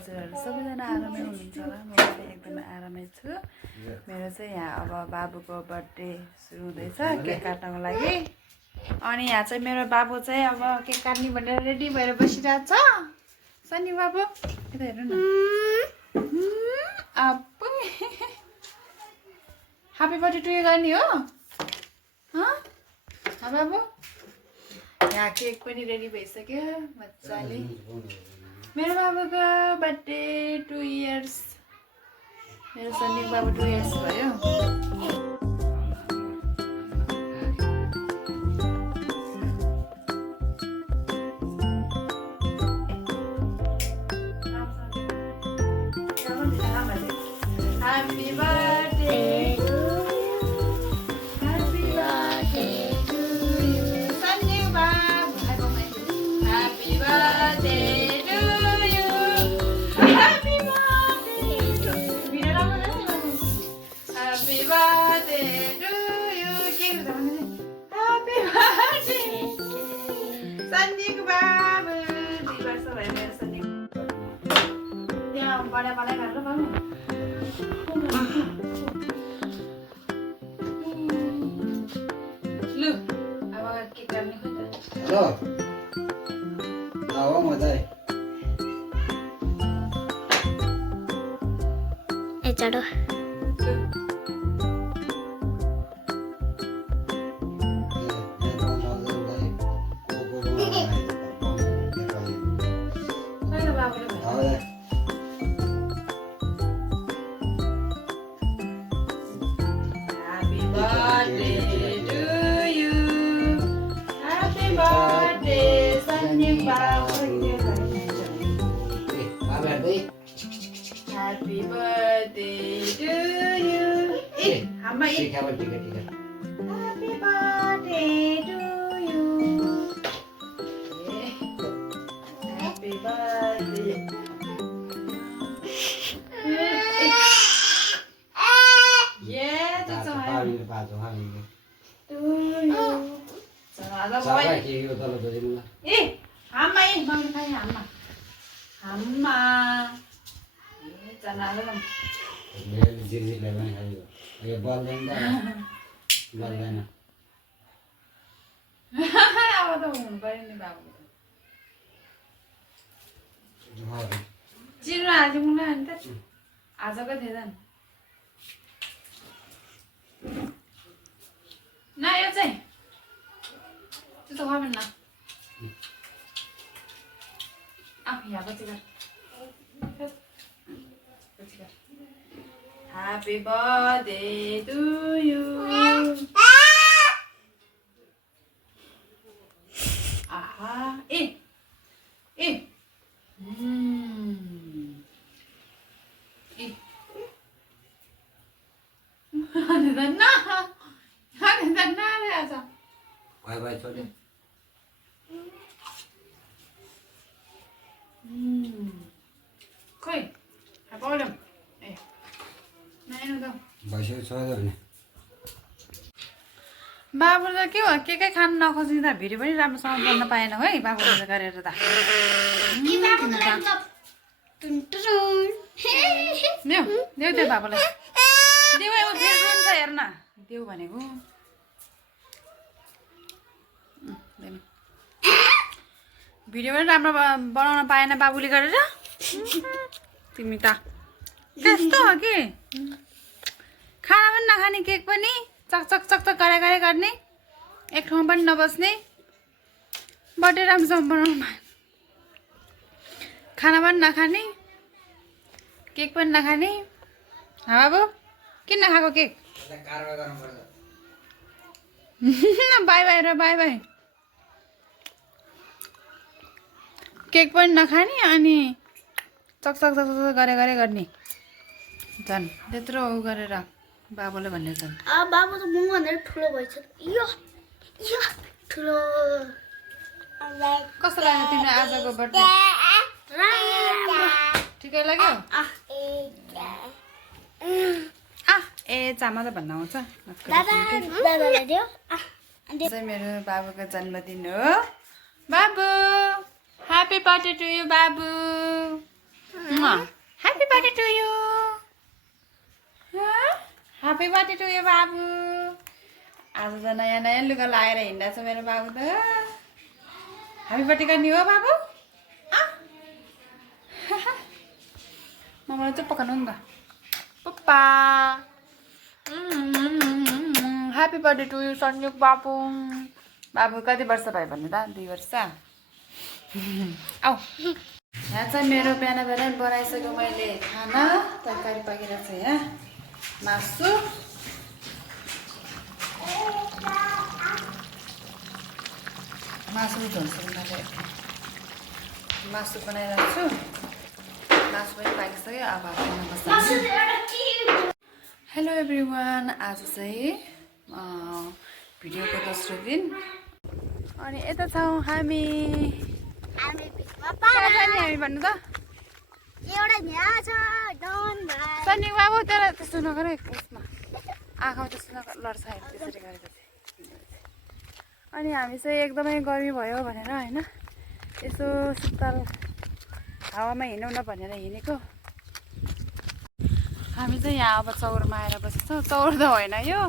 हजुरहरू सबैजना आरामै हुनुहुन्छ होला म पनि एकदमै आरामै छु मेरो चाहिँ यहाँ अब बाबुको बर्थडे सुरु हुँदैछ केक काट्नको लागि अनि यहाँ चाहिँ मेरो बाबु चाहिँ अब केक काट्ने भनेर रेडी भएर बसिरहेको छ सनी बाबु यता हेर्नु न ह्यापी बर्थडे टु यु गर्ने हो बाबु यहाँ केक पनि रेडी भइसक्यो मजाले मेरो बाबुको बर्थडे 2 इयर्स मेरो सन्नी बाबु 2 इयर्स भयो Happy birthday to you. Happy birthday to you. Sunny Babu. Happy birthday to you. Happy birthday to you. Happy birthday to you. Happy birthday. Sunny Babu. Divorce भयो मेरो सन्नी त्यहाँ बडा बडा गर्नु बाबु Lu, apa kita ni kita? Halo. Awak mau dah? Caro. Happy birthday to you. Hamba Tiga. Happy birthday to you. Happy birthday. Yeah, that's all. Hari baru. To you. Ada boy. Siapa yang kalau dari mana? Hamba mau tanya hamba. Hamba. Jangan ada. Dia jadi lepas ni hari tu. Dia bal dah. Bal dah na. Apa tu? Baru ni babu. Ciru aja mula anda. Aja ke tidak? Nah, ya cai. Itu apa benar? Ya apa sih? Happy birthday to you. Aha, Ada dana aja. Bye sorry. Koi, apa orang? Naik tu. Bye sorry ni. बाबुले के हो के खान नखोजिँदा video पनि राम्रोसँग गर्न पाएन है बाबुले गरेर त देऊ देऊ त्यो बाबुलाई देऊ अब फेरि रुन्छ हेर्न देऊ भनेको भिडियो पनि राम्रो बनाउन पाएन बाबुले गरेर तिमी त त्यस्तो हो कि खाना पनि नखाने केक पनि चक गरे गर्ने एक ठाउँमा पनि नबस्ने बर्थडे राम्रोसँग बनाउनु खाना पनि नखाने केक पनि नखाने बाबु किन नखाएको केक बाई बाई र बाई बाई केक पनि नखाने अनि चक गरे गर्ने झन् त्यत्रो उ गरेर बाबुले भन्ने छन् बाबु त मुङ भनेर ठुलो भइछ यो ठुलो कस्तो लाग्यो तिमीलाई आजको बर्थडे ठिकै लाग्यो ए चामा त भन्न आउँछ चाहिँ मेरो बाबुको जन्मदिन हो Babu happy birthday to you Babu happy birthday to you happy birthday to you Babu आज त नयाँ नयाँ लुगा लगाएर हिँड्दा छ मेरो बाबु त ह्याप्पी बर्थडे गर्ने हो बाबु मलाई चुप्प खानु नि त पप्पा ह्याप्पी बर्थडे टु यु संयुक्त बाबु बाबु कति वर्ष भयो भन्नु त 2 वर्ष आऊ यहाँ चाहिँ मेरो बिहान बिहान बनाइसक्यो मैले खाना तरकारी पाकिरहेको छ यहाँ मासु मासु झोलसम्म मासु बनाइरहेको छु मासु पनि पाकिसक्यो अब खाना हेलो एभ्रिवान आज चाहिँ भिडियोको दोस्रो दिन अनि यता छौँ हामी हामी भन्नु त सन्नी बाबु तर त्यस्तो नगर उसमा आँखामा त्यस्तो लड्छ त्यसरी गरेको चाहिँ अनि हामी चाहिँ एकदमै गर्मी भयो भनेर होइन यसो शीतल हावामा हिँडौँ न भनेर हिँडेको हामी चाहिँ यहाँ अब चौरमा आएर बसेछौँ चौर त होइन यो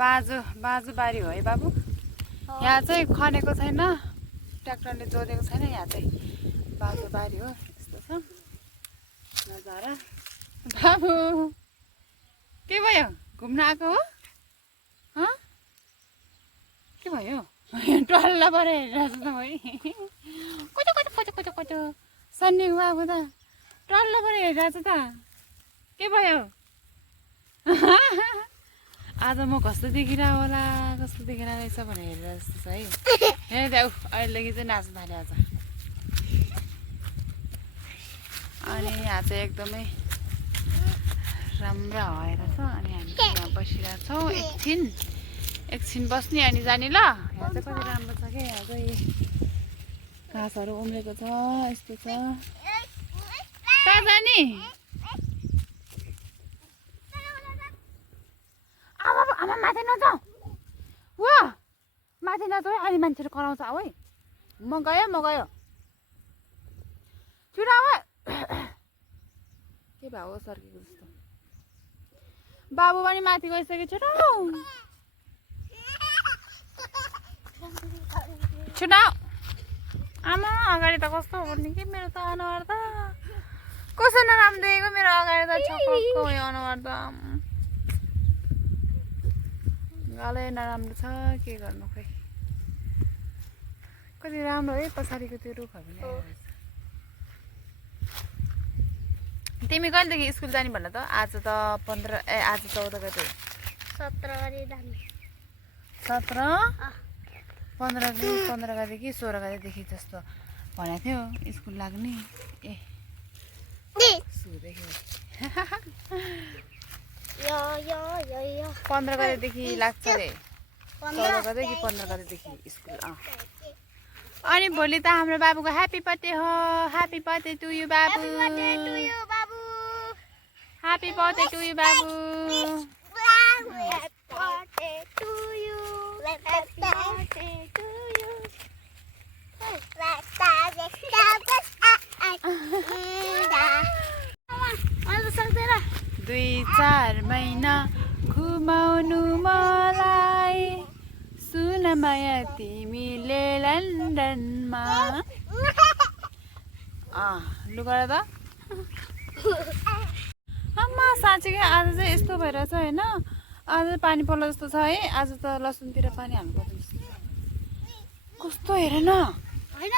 बाजु बारी हो है बाबु यहाँ चाहिँ खनेको छैन ट्र्याक्टरले जोडेको छैन यहाँ चाहिँ बाजु बारी हो यस्तो छ नजारा बाबु के भयो घुम्न आएको हो के भयो टल्ला पऱ्यो हेरिरहेको त है कस्तो कस्तो कस्तो कस्तो कस्तो सन्नी बाबु त टल्ला पऱ्यो हेरिरहेको त के भयो आज म कस्तो देखिरह होला कस्तो देखिरह रहेछ भनेर हेरेर जस्तो छ है हे देऊ अहिलेदेखि चाहिँ नाच्नु थाल्यो आज अनि यहाँ चाहिँ एकदमै राम्रो हावा छ अनि हामी यहाँ बसिरहेको छौँ एकछिन बस्ने अनि जाने ल यहाँ चाहिँ कति राम्रो छ क्या यहाँ चाहिँ घाँसहरू उम्रेको छ यस्तो छ कहाँ जाने आमा माथि नजाऊ वा माथि नजाऊ है अलि मान्छेले कराउँछ है म गयो छिटो आऊ के भयो सर्केको जस्तो बाबु पनि माथि गइसक्यो छिटो छिटो आमा अगाडि त कस्तो हो नि कि मेरो त अनुहार त कसो नराम्रो देखेको मेरो अगाडि त छक्क उयो अनुहार त गालै नराम्रो छ के गर्नु खोइ कति राम्रो है पछाडिको त्यो रुखहरू नै तिमी कहिलेदेखि स्कुल जाने भन त आज त 14 गते 17 गते जाने 17 15 गते कि 16 गतेदेखि जस्तो भनेको थियो स्कुल लाग्ने ए सुदेख्यो 15 गतेदेखि लाग्छ रे 14 गते कि 15 गतेदेखि स्कुल अनि भोलि त हाम्रो बाबुको ह्याप्पी बर्थडे हो happy birthday to you Babu happy birthday to you बाबु सक्दैन 2-4 महिना घुमाउनु मलाई सुन माया तिमीले लन्डनमा लु गर त आमा साँच्चै आज चाहिँ यस्तो भइरहेछ होइन आज पानी पर्ला जस्तो छ है आज त लसुनतिर पानी हाल्नुपर्छ जस्तो कस्तो हेर न होइन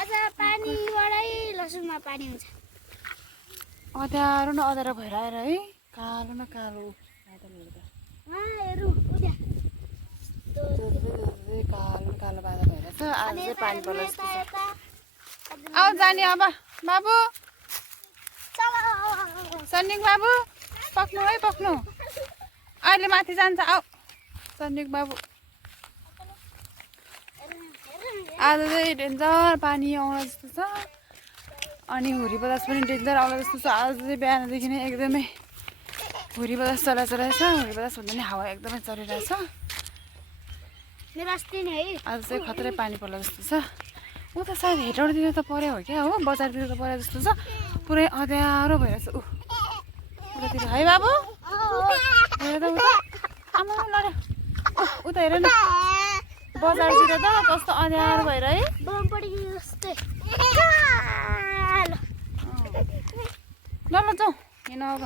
आज पानीबाटै लसुनमा पानी हुन्छ अँध्यारो न अँध्यारो भएर आएर है कालो न कालो कालो कालो बादल भइरहेछ आज चाहिँ पानी पर्ला जस्तो छ आऊ जाने अब बाबु सन्निक बाबु पक्नु है पक्नु अहिले माथि जान्छ आऊ सन्निक बाबु आज चाहिँ डेन्जर पानी आउला जस्तो छ अनि हुरी बतास पनि डेन्जर आउला जस्तो छ आज चाहिँ बिहानदेखि नै एकदमै हुरी बतास चलाइरहेछ हुरी बतास भन्दा नि हावा एकदमै चलिरहेछ आज चाहिँ खतरै पानी पर्ला जस्तो छ उता सायद हेटौँडतिर त पऱ्यो हो क्या हो बजारतिर त पऱ्यो जस्तो छ पुरै अँध्यारो भइरहेछ उतातिर है बाबु हेर त उता आमा लड्यो उता हेर न बजारतिर त कस्तो अँध्यारो भएर है बम पड्यो जस्तै ल ल जाउँ हिँड अब